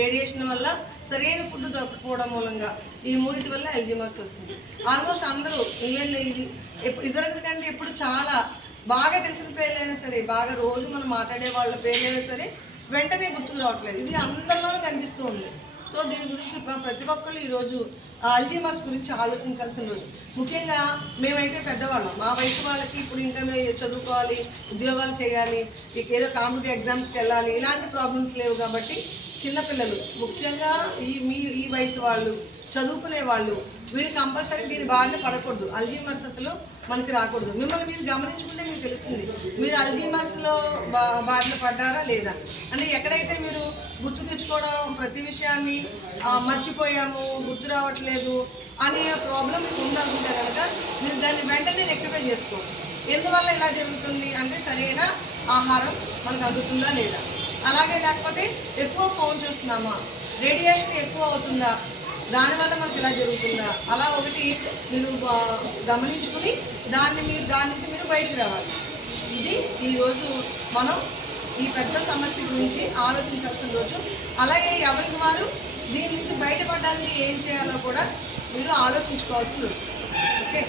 Radiation వల్ల సరైన food దొరకపోవడం మూలంగా ఈ మూడింటి వల్ల అల్జీమర్స్ వస్తుంది. ఆల్మోస్ట్ అందరూ ఈవెన్ ఇదివరకంటే ఇప్పుడు చాలా బాగా తెలిసిన పేర్లైనా సరే, బాగా రోజు మనం మాట్లాడే వాళ్ళ పేర్లైనా సరే వెంటనే గుర్తుకు రావట్లేదు. ఇది అందరిలోనూ కనిపిస్తూ ఉంది. సో దీని గురించి ప్రతి ఒక్కళ్ళు ఈరోజు అల్జీమర్స్ గురించి ఆలోచించాల్సిన రోజు. ముఖ్యంగా మేమైతే పెద్దవాళ్ళం, మా వయసు వాళ్ళకి ఇప్పుడు ఇంకా మేము చదువుకోవాలి, ఉద్యోగాలు చేయాలి, ఏదో కాంపిటేటివ్ ఎగ్జామ్స్కి వెళ్ళాలి, ఇలాంటి ప్రాబ్లమ్స్ లేవు. కాబట్టి చిన్నపిల్లలు ముఖ్యంగా ఈ వయసు వాళ్ళు, చదువుకునే వాళ్ళు, వీళ్ళు కంపల్సరీ దీని బారిన పడకూడదు. అల్జీమర్స్ అసలు మనకి రాకూడదు. మిమ్మల్ని మీరు గమనించుకుంటే మీకు తెలుస్తుంది మీరు అల్జీమర్స్లో బారిన పడ్డారా లేదా అంటే. ఎక్కడైతే మీరు గుర్తు తెచ్చుకోవడం, ప్రతి విషయాన్ని మర్చిపోయాము, గుర్తు రావట్లేదు అనే ప్రాబ్లం మీకు ఉందనుకుంటే కనుక మీరు దాన్ని వెంటనే రెక్టిఫై చేసుకోండి. ఎందువల్ల ఇలా జరుగుతుంది అంటే సరైన ఆహారం మనకు అందుతుందా లేదా, అలాగే లేకపోతే ఎక్కువ ఫోన్ చూస్తున్నామా, రేడియేషన్ ఎక్కువ అవుతుందా, దానివల్ల మనకు ఇలా జరుగుతుందా, అలా ఒకటి మీరు గమనించుకుని దాని నుంచి మీరు బయటకు రావాలి. ఇది ఈరోజు మనం ఈ పెద్ద సమస్య గురించి ఆలోచించాల్సిన రోజు. అలాగే ఎవరికి వారు దీని నుంచి బయటపడడానికి ఏం చేయాలో కూడా మీరు ఆలోచించుకోవాల్సిన రోజు. ఓకే.